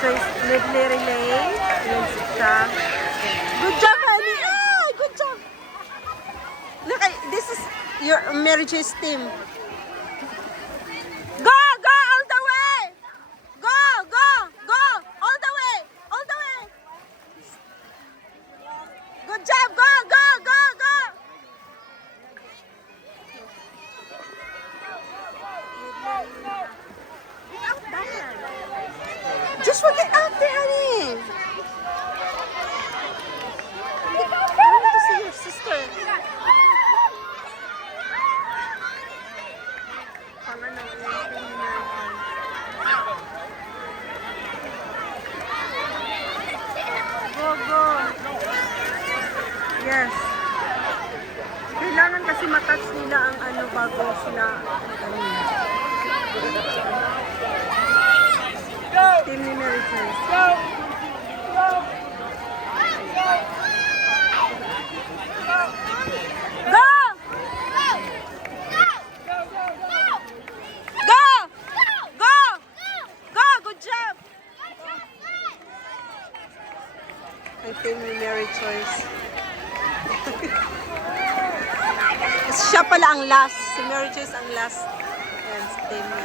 Joyce medley relay. Ayan siya. Good job, honey! Ah, good job! Look, this is your Mary Joyce team. Go! Go! All the way! Go! Go! Go! All the way! All the way! Good job! Go! Go! Go! Go! Just walk it out there, honey! I want to see your sister. Go, go. Yes. Kailangan kasi matouch nila ang ano bago sila. Team ni Mary Joyce. Go! Go! Go! Go! Go! Go! Good job! Ang team ni Mary Joyce. Siya pala ang last. Si Mary Joyce ang last. Ayan, si team niya.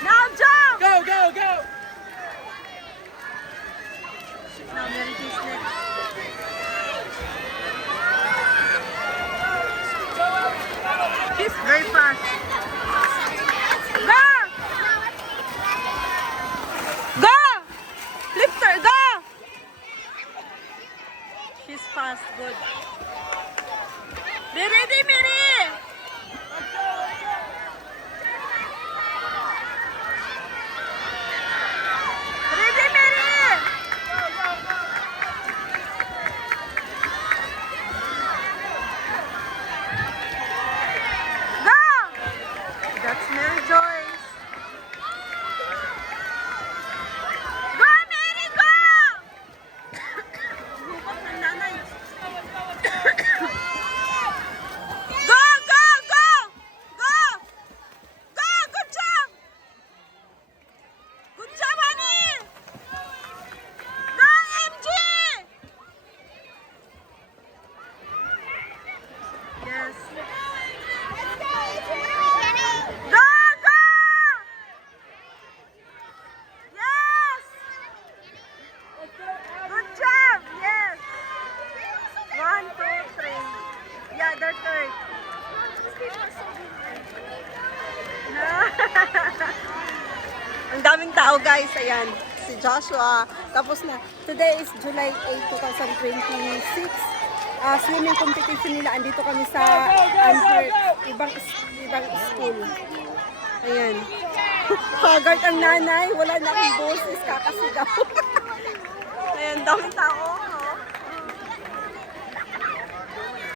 Now jump! Go, go, go! Now Mary Joyce next. She's very fast. Go! Go! Lifter, go! She's fast, good. Be ready, Mary! Ready, Mary! Go! That's Mary Joyce. Go, Mary, go! Hubak ng nanay. Go, go, go! Go! Go! Good job! Good job, honey! Go, MG! Yes. Go, go! Yes! Good job! Yes! 1, 2, 3. Yeah, they're third. No. Ang daming tao, guys. Ayan, si Joshua. Tapos na. Today is July 8, 2026. Swimming competition nila. Andito kami sa ibang school. Ayan. Haggard ang nanay. Wala na akong boses. Kakasigaw. Ayan, daming tao.